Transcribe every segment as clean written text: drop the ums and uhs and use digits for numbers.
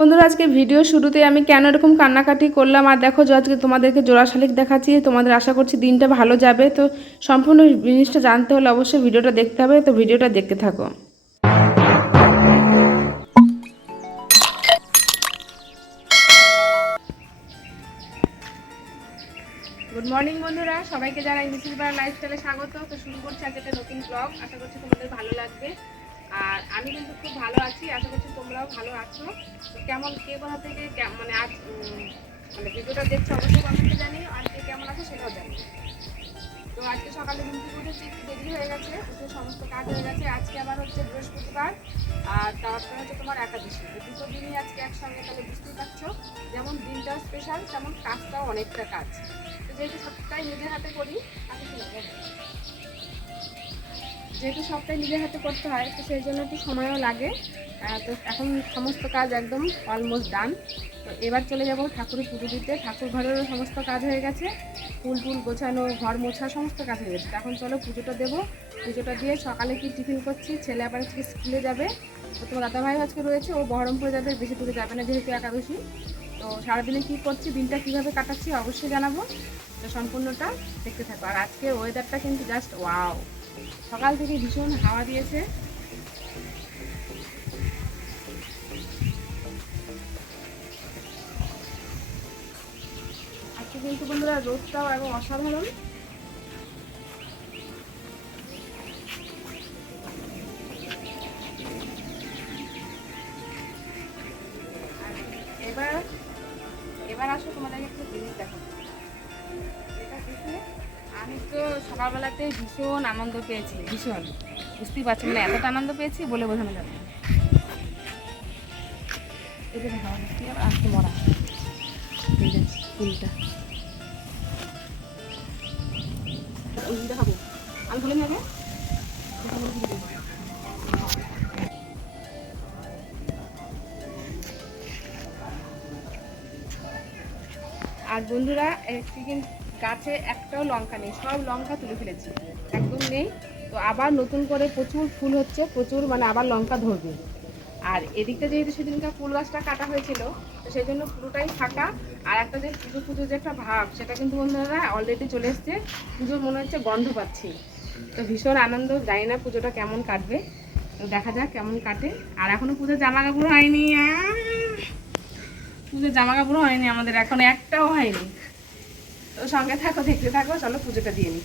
বন্ধুরা আজকে ভিডিও শুরুতে আমি কেন এরকম কান্নাকাটি করলাম আর দেখো যে আজকে তোমাদেরকে জোড়া শালিক দেখাচ্ছি। তোমাদের আশা করছি দিনটা ভালো যাবে। তো সম্পূর্ণ জিনিসটা জানতে হলে অবশ্যই ভিডিওটা দেখতে হবে। তো ভিডিওটা দেখতে থাকো। গুড মর্নিং বন্ধুরা, সবাইকে জানাই মিসেস বার লাইফস্টাইলে স্বাগত। তো শুরু করছি আজকে একটা নতুন ব্লগ। আশা করছি তোমাদের ভালো লাগবে। আর আমি কিন্তু খুব ভালো আছি, আশা করছি তোমরাও ভালো আছো। তো কেমন কে কোথা থেকে মানে আজ ভিডিওটা দেখছো অবশ্যই কমেন্টে জানিও। আর কে কেমন আছে সেটাও জানিও। তো আজকে সকালে ঘুম থেকে উঠেছি, একটু দেরি হয়ে গেছে, উঠে সমস্ত কাজ হয়ে গেছে। আজকে আবার হচ্ছে বৃহস্পতিবার আর তারপরে হচ্ছে তোমার একাদশী। দুটো দিনই আজকে একসঙ্গে, তাহলে বুঝতেই পারছো যেমন দিনটাও স্পেশাল তেমন কাজটাও অনেকটা কাজ। তো যেহেতু সবটাই নিজের হাতে করি, যেহেতু সবটাই নিজের হাতে করতে হয় তো সেই জন্য একটু সময়ও লাগে। তো এখন সমস্ত কাজ একদম অলমোস্ট ডান। তো এবার চলে যাব ঠাকুরের পুজো দিতে। ঠাকুর ঘরেরও সমস্ত কাজ হয়ে গেছে, ফুল টুল গোছানো, ঘর মোছা সমস্ত কাজ হয়ে গেছে। এখন চলো পুজোটা দেবো। পুজোটা দিয়ে সকালে কি টিফিন করছি, ছেলে আবার আজকে স্কুলে যাবে। তো তোমার দাদাভাই আজকে রয়েছে, ও বহরমপুরে যাবে, বেশি দূরে যাবে না যেহেতু একাদশী। তো সারাদিনে কী করছি, দিনটা কীভাবে কাটাচ্ছি অবশ্যই জানাবো। তো সম্পূর্ণটা দেখতে থাকবো। আর আজকের ওয়েদারটা কিন্তু জাস্ট ওয়াও, সকাল থেকে ভীষণ হাওয়া দিয়েছে। আজকে কিন্তু বন্ধুরা রোদটাও এবং অসাধারণ। এবার এবার আসো তোমাদেরকে একটু জিনিস দেখো। এটা দেখে আমি তো সকালবেলাতে ভীষণ আনন্দ পেয়েছি, ভীষণ, বুঝতেই পারছি মানে এতটা আনন্দ পেয়েছি বলে বোঝানো যাবে না। এটা দেখা আসতে মরা ফুলটা দেখাবো আমি বলে নেবে। আর বন্ধুরা গাছে একটাও লঙ্কা নেই, সব লঙ্কা তুলে ফেলেছি, একদম নেই। তো আবার নতুন করে প্রচুর ফুল হচ্ছে, প্রচুর মানে আবার লঙ্কা ধরবে। আর এদিকটা যেহেতু সেদিনকার ফুল গাছটা কাটা হয়েছিল তো সেই জন্য পুরোটাই ফাঁকা। আর একটা যে পুজো পুজো যে একটা ভাব সেটা কিন্তু বন্ধুরা অলরেডি চলে এসছে। পুজোর মনে হচ্ছে গন্ধ পাচ্ছি। তো ভীষণ আনন্দ, জানি না পুজোটা কেমন কাটবে, তো দেখা যাক কেমন কাটে। আর এখনও পুজোর জামা কাপড় হয়নি, পুজোর জামা কাপড়ও হয়নি আমাদের, এখন একটাও হয়নি। তো সঙ্গে থাকো, দেখতে থাকো, চলো পুজোটা দিয়ে নিই।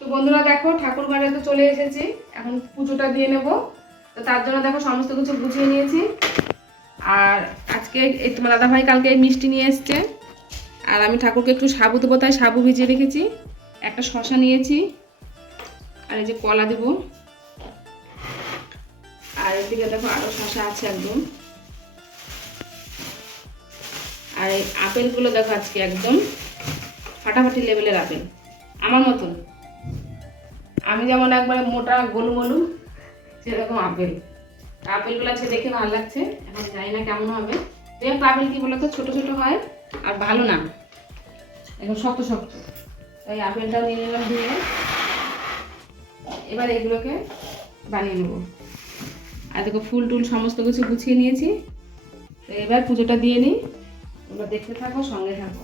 তো বন্ধুরা দেখো ঠাকুর ঘরে তো চলে এসেছি, এখন পুজোটা দিয়ে নেব। তো তার জন্য দেখো সমস্ত কিছু গুছিয়ে নিয়েছি। আর আজকে এই তোমার দাদাভাই কালকে মিষ্টি নিয়ে এসছে। আর আমি ঠাকুরকে একটু সাবু দেবো, তাই সাবু ভিজিয়ে রেখেছি। একটা শশা নিয়েছি, আর এই যে কলা দেবো। আর এদিকে দেখো আরো শশা আছে একদম। আর এই আপেলগুলো দেখো আজকে একদম ফাটাফাটি লেভেলের আপেল, আমার মতন। আমি যেমন একবারে মোটা গোলু গোলু, সেরকম আপেল। আপেলগুলো আছে দেখে ভালো লাগছে, এখন জানি না কেমন হবে। দেখো আপেল কি বলতো, ছোট ছোট হয় আর ভালো না, এখন শক্ত শক্ত। তাই আপেলটাও নিয়ে নিলাম ধুয়ে। এবার এগুলোকে বানিয়ে নেবো। আর দেখো ফুল টুল সমস্ত কিছু গুছিয়ে নিয়েছি। তো এবার পুজোটা দিয়ে নিই, তোমরা দেখতে থাকো, সঙ্গে থাকো।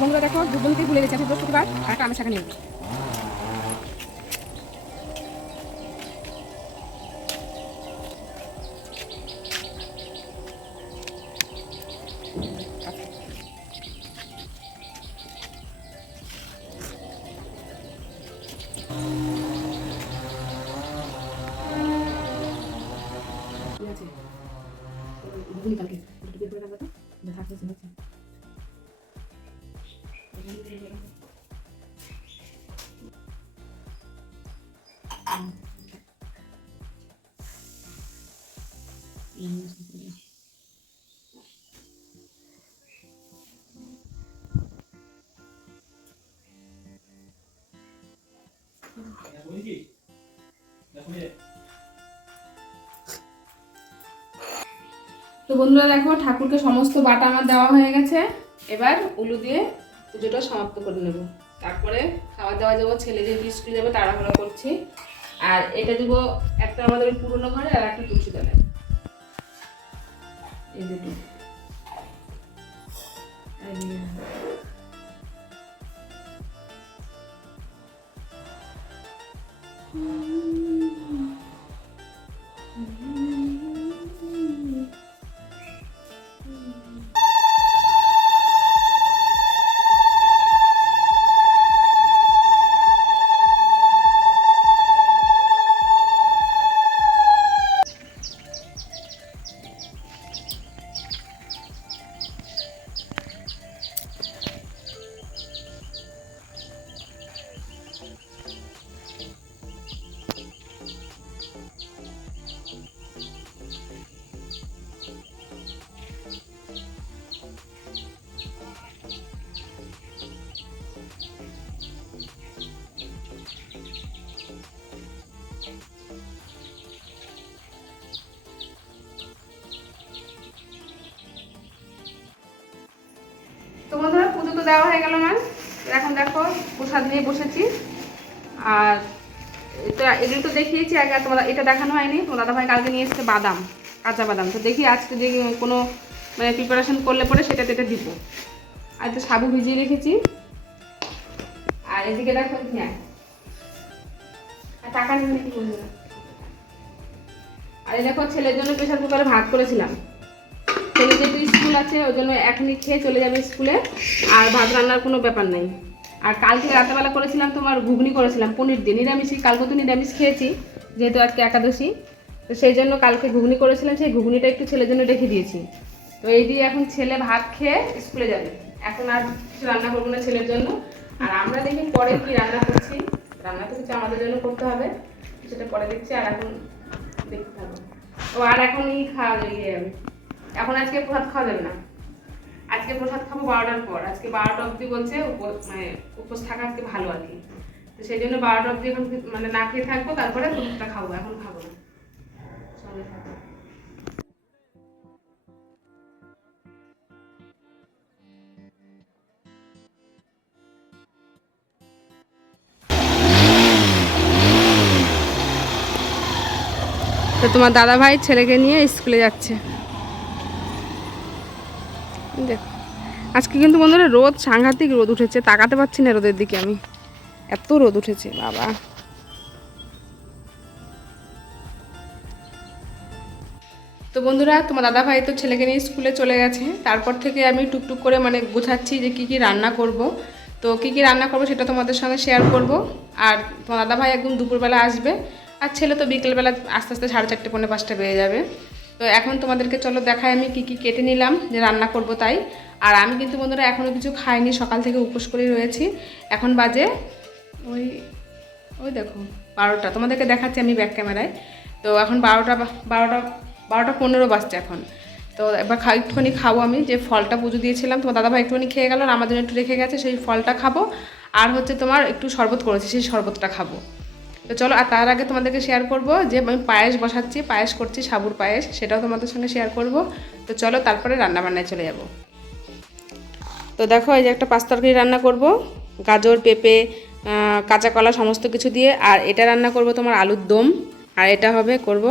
বন্ধুরা দেখো দুজনকেই ভুলে গেছে, বৃহস্পতিবার আর একটা আমের শাখা নিয়ে। তো বন্ধুরা দেখো, ঠাকুরকে সমস্ত বাটা আমার দেওয়া হয়ে গেছে। এবার উলু দিয়ে পুজোটা সমাপ্ত করে নেব, তারপরে খাওয়া দাওয়া যাবো। ছেলে যেহেতু স্কুলে যাবে তাড়াহুড়ো করছি। আর এটা দিব একটা আমাদের পুরোনো ঘরে, আর একটা তুলসী তলায়, এই দুটো। তো বন্ধুরা পুজো তো দেওয়া হয়ে গেল না, এখন দেখো প্রসাদ নিয়ে বসেছি। আর এটা এগুলো তো দেখিয়েছি আগে, তোমার এটা দেখানো হয়নি। তোমার দাদাভাই কালকে নিয়ে এসেছে বাদাম, কাঁচা বাদাম। তো দেখি আজকে যে কোনো মানে প্রিপারেশন করলে পরে সেটা দিব। আর তো সাবু ভিজিয়ে রেখেছি। আর এদিকে দেখো হ্যাঁ, আর টাকা নিয়ে নাকি বন্ধুরা। আর এই দেখো ছেলের জন্য প্রেশার কুকারে ভাত করেছিলাম। ছেলে যেহেতু স্কুল আছে ওই জন্য এখনই খেয়ে চলে যাবে স্কুলে, আর ভাত রান্নার কোনো ব্যাপার নাই। আর কালকে রাতেবেলা করেছিলাম তোমার ঘুগনি করেছিলাম পনির দিয়ে, নিরামিষই। কালকে তো নিরামিষ খেয়েছি যেহেতু আজকে একাদশী, তো সেই জন্য কালকে ঘুগনি করেছিলাম। সেই ঘুগনিটা একটু ছেলের জন্য রেখে দিয়েছি। তো এই দিয়ে এখন ছেলে ভাত খেয়ে স্কুলে যাবে। এখন আর কিছু রান্না করবো না ছেলের জন্য। আর আমরা দেখি পরে কি রান্না করছি। রান্না তো কিছু আমাদের জন্য করতে হবে, সেটা পরে দেখছি। আর এখন দেখতে থাকবো। ও আর এখনই খাওয়া যাবে, এখন আজকে প্রসাদ খাওয়া যাবে না। আজকে প্রসাদ খাবো 12টার পর। আজকে 12টা অবধি বলছে, মানে উপোস থাকা আজকে ভালো আর কি। তো সেই জন্য 12টা অবধি এখন মানে না খেয়ে থাকবো, তারপরে প্রসাদটা খাবো। এখন খাবো না, সঙ্গে থাকবো। তো তোমার দাদা ভাই ছেলেকে নিয়ে স্কুলে যাচ্ছে। দেখো আজকে কিন্তু বন্ধুরা রোদ, সাংঘাতিক রোদ উঠেছে। তাকাতে পারছি না রোদের দিকে আমি, এত রোদ উঠেছে বাবা। তো বন্ধুরা তোমার দাদা ভাই তো ছেলেকে নিয়ে স্কুলে চলে গেছে। তারপর থেকে আমি টুকটুক করে মানে গোছাচ্ছি যে কী কী রান্না করব। তো কী কী রান্না করব সেটা তোমাদের সঙ্গে শেয়ার করব। আর তোমার দাদা ভাই একদম দুপুরবেলা আসবে, আর ছেলে তো বিকেলবেলা আস্তে আস্তে 4:30 পৌনে 5টা বেজে যাবে। তো এখন তোমাদেরকে চলো দেখাই আমি কী কী কেটে নিলাম যে রান্না করব তাই। আর আমি কিন্তু বন্ধুরা এখনও কিছু খাইনি, সকাল থেকে উপোস করেই রয়েছি। এখন বাজে ওই ওই দেখো 12টা, তোমাদেরকে দেখাচ্ছি আমি ব্যাক ক্যামেরায়। তো এখন 12টা 15 বাজছে এখন। তো এবার একটুখানি খাবো আমি, যে ফলটা পুজো দিয়েছিলাম তোমার দাদাভাই একটুখানি খেয়ে গেল, আর আমাদের একটু রেখে গেছে, সেই ফলটা খাবো। আর হচ্ছে তোমার একটু শরবত করেছি, সেই শরবতটা খাবো। তো চলো, আর তার আগে তোমাদেরকে শেয়ার করব যে আমি পায়েস বসাচ্ছি, পায়েস করছি, সাবুর পায়েস, সেটাও তোমাদের সঙ্গে শেয়ার করব। তো চলো তারপরে রান্নাবান্নায় চলে যাব। তো দেখো এই যে একটা পাঁচ তরকারি রান্না করব, গাজর, পেঁপে, কাঁচা কলা সমস্ত কিছু দিয়ে। আর এটা রান্না করব তোমার আলুর দম। আর এটা হবে করব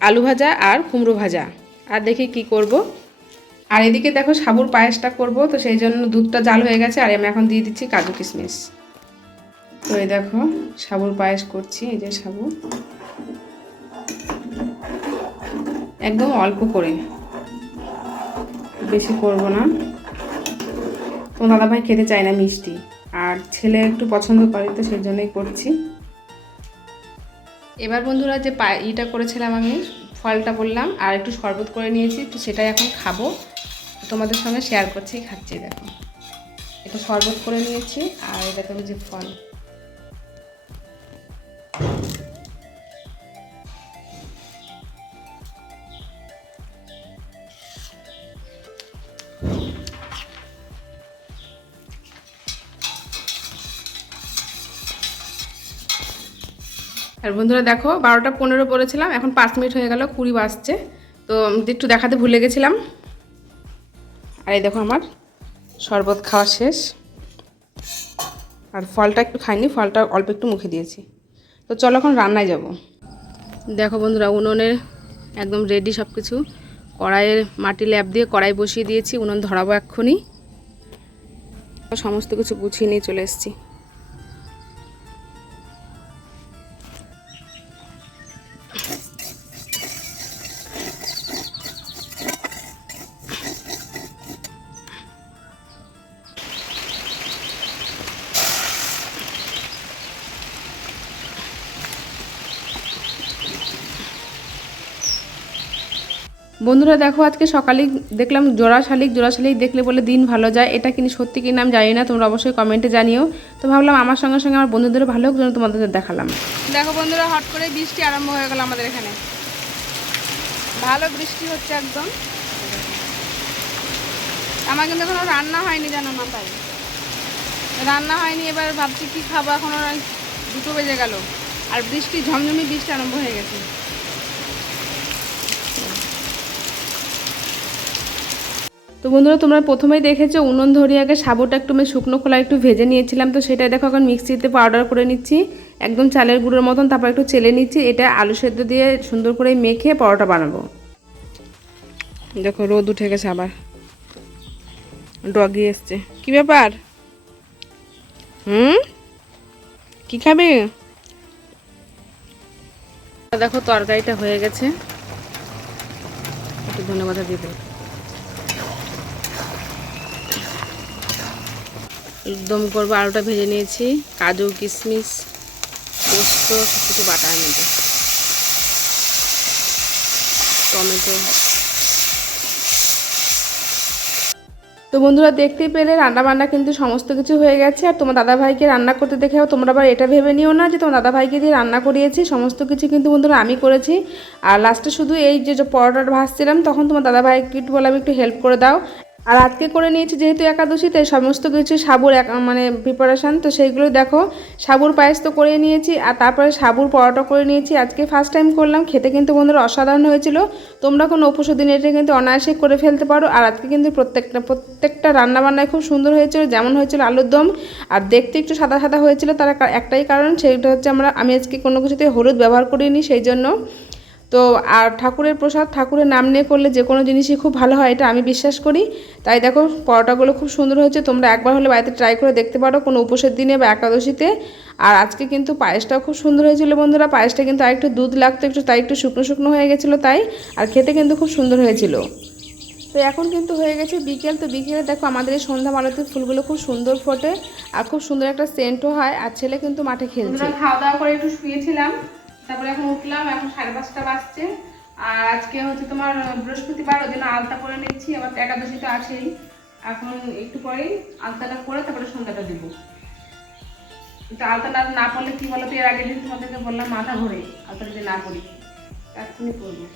আলু ভাজা আর কুমড়ো ভাজা। আর দেখি কি করব। আর এদিকে দেখো সাবুর পায়েসটা করব, তো সেই জন্য দুধটা জাল হয়ে গেছে। আর আমি এখন দিয়ে দিচ্ছি কাজু কিশমিশ। তো এই দেখো সাবুর পায়েস করছি, এই যে সাবু একদম অল্প করে, বেশি করব না। তো দাদাভাই খেতে চায় না মিষ্টি, আর ছেলে একটু পছন্দ করে, তো সেই জন্যই করছি। এবার বন্ধুরা যে ইটা করেছিলাম আমি, ফলটা বললাম, আর একটু শরবত করে নিয়েছি, তো সেটাই এখন খাবো। তোমাদের সঙ্গে শেয়ার করছি, খাচ্ছি। দেখো এটা শরবত করে নিয়েছি, আর এটা তো যে ফল। আর বন্ধুরা দেখো 12টা 15 পড়েছিলাম, এখন 5 মিনিট হয়ে গেল, 20 বাজছে। তো একটু দেখাতে ভুলে গেছিলাম। আর এই দেখো আমার শরবত খাওয়া শেষ, আর ফলটা একটু খাইনি, ফলটা অল্প একটু মুখে দিয়েছি। তো চলো এখন রান্নায় যাব। দেখো বন্ধুরা উনুনের একদম রেডি সব কিছু। কড়াইয়ের মাটি ল্যাপ দিয়ে কড়াই বসিয়ে দিয়েছি, উনুন ধরাবো এক্ষুনি। সমস্ত কিছু গুছিয়ে নিয়ে চলে এসেছি। বন্ধুরা দেখো আজকে সকালেই দেখলাম জোড়া শালিক দেখলে বলে দিন ভালো যায়। এটা কিন্তু সত্যি কি নাম জানি না, তোমরা অবশ্যই কমেন্টে জানিও। তো ভাবলাম আমার সঙ্গে সঙ্গে আমার বন্ধুদেরও ভালো হোক, জন্য তোমাদের দেখালাম। দেখো বন্ধুরা হট করে বৃষ্টি আরম্ভ হয়ে গেল আমাদের এখানে, ভালো বৃষ্টি হচ্ছে একদম। আমার কিন্তু এখনো রান্না হয়নি, জানো না, তাই রান্না হয়নি। এবার ভাবছি কি খাবো, এখনো 2টো বেজে গেল, আর বৃষ্টি ঝমঝমি বৃষ্টি আরম্ভ হয়ে গেছে। তো বন্ধুরা তোমরা প্রথমেই দেখেছো উনুন ধরিয়ে আগে সাবুটা একটু শুকনো খোলা একটু ভেজে নিয়েছিলাম। তো সেটাই দেখো এখন মিক্সিতে পাউডার করে নিচ্ছি, একদম চালের গুঁড়োর মতন। তারপর একটু চেলে নিচ্ছি, এটা আলু সেদ্ধ দিয়ে সুন্দর করে মেখে পরোটা বানাবো। দেখো রোদ উঠে গেছে, আবার ডগি এসছে। কি ব্যাপার? কি খাবে? দেখো তরকারিটা হয়ে গেছে, একটু ধন্যবাদ দিয়ে দেবো। একদম করবো, আলুটা ভেজে নিয়েছি, কাজু কিশমিশ পোস্ত সব কিছু বাটার মধ্যে, টমেটো। তো বন্ধুরা দেখতেই পেলে রান্নাবান্না কিন্তু সমস্ত কিছু হয়ে গেছে। আর তোমার দাদাভাইকে রান্না করতে দেখেও তোমরা আবার এটা ভেবে নিও না যে তোমার দাদাভাইকে দিয়ে রান্না করিয়েছি, সমস্ত কিছু কিন্তু বন্ধুরা আমি করেছি। আর লাস্টে শুধু এই যে পরোটাটা ভাজছিলাম, তখন তোমার দাদাভাইকে একটু বললাম একটু হেল্প করে দাও। আর আজকে করে নিয়েছি যেহেতু একাদশী, তাই সমস্ত কিছু সাবুর মানে প্রিপারেশান। তো সেইগুলো দেখো, সাবুর পায়েস তো করে নিয়েছি, আর তারপরে সাবুর পরোটা করে নিয়েছি। আজকে ফার্স্ট টাইম করলাম, খেতে কিন্তু বন্ধুরা অসাধারণ হয়েছিল। তোমরা কোনো উপোসের দিন এটা কিন্তু অনায়াসে করে ফেলতে পারো। আর আজকে কিন্তু প্রত্যেকটা রান্নাবান্নায় খুব সুন্দর হয়েছিল। যেমন হয়েছিল আলুর দম, আর দেখতে একটু সাদা সাদা হয়েছিল, তার একটাই কারণ, সেটা হচ্ছে আমি আজকে কোনো কিছুতে হলুদ ব্যবহার করিনি, সেই জন্য। তো আর ঠাকুরের প্রসাদ, ঠাকুরের নাম নিয়ে করলে যে কোনো জিনিসই খুব ভালো হয়, এটা আমি বিশ্বাস করি। তাই দেখো পরোটাগুলো খুব সুন্দর হয়েছে, তোমরা একবার হলে বাড়িতে ট্রাই করে দেখতে পারো কোনো উপোসের দিনে বা একাদশীতে। আর আজকে কিন্তু পায়েসটাও খুব সুন্দর হয়েছিল বন্ধুরা, পায়েসটা কিন্তু আরেকটু দুধ লাগতো একটু, তাই একটু শুকনো শুকনো হয়ে গেছিলো তাই। আর খেতে কিন্তু খুব সুন্দর হয়েছিল। তো এখন কিন্তু হয়ে গেছে বিকেল। তো বিকেলে দেখো আমাদের এই সন্ধ্যা মালতীর ফুলগুলো খুব সুন্দর ফোটে, আর খুব সুন্দর একটা সেন্টও হয়। আর ছেলে কিন্তু মাঠে খেলছে। খাওয়া দাওয়া করে একটু শুয়েছিলাম, তারপরে এখন উঠলাম, এখন 5:30 বাজছে। আর আজকে হচ্ছে তোমার বৃহস্পতিবার, ওই জন্য আলতা করে নিচ্ছি, আবার একাদশী তো আছেই। এখন একটু পরেই আলতাটা করে তারপরে সন্ধ্যাটা দিব। তো আলতা না পড়লে কি বলো তো, এর আগের দিন তোমাদেরকে বললাম মাথা ঘোরে আলতা যদি না করি, এখনই করবো।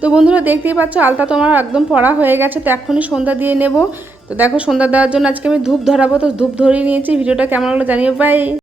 তো বন্ধুরা দেখতেই পাচ্ছ আলতা তোমার একদম পড়া হয়ে গেছে। তো এখনই সন্ধ্যা দিয়ে নেব। তো দেখো সন্ধ্যা দেওয়ার জন্য আজকে আমি ধূপ ধরাবো, তো ধূপ ধরিয়ে নিয়েছি। ভিডিওটা কেমন হলো জানিও, বাই।